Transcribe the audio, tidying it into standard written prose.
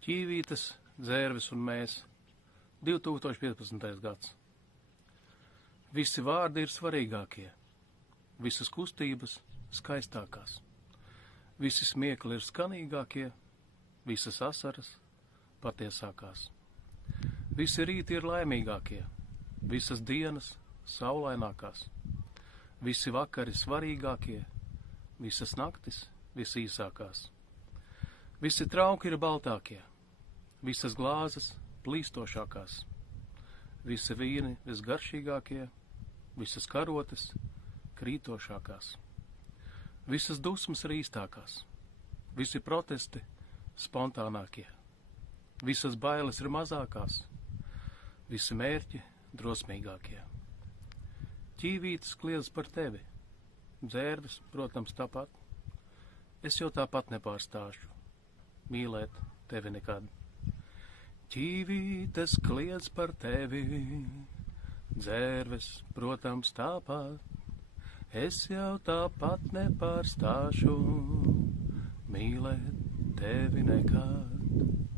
Ķīvītes, dzērves un mēs. 2015. gads. Visi vārdi ir svarīgākie, visas kustības skaistākās, visi smiekli ir skanīgākie, visas asaras patiesākās. Visi rīti ir laimīgākie, visas dienas saulainākās, visi vakari svarīgākie, visas naktis visīsākās. Visi trauki ir baltākie, visas glāzes plīstošākās, visi vīni visgaršīgākie, visas karotes krītošākās, visas dusmas ir īstākās, visi protesti spontānākie, visas bailes ir mazākās, visi mērķi drosmīgākie. Ķīvītes kliedz par tevi, dzērves, protams, tāpat. Es jau tāpat nepārstāšu mīlēt tevi nekad. Ķīvītes kliedz par tevi, dzērves, protams, tāpat. Es jau tāpat nepārstāšu mīlēt tevi nekad.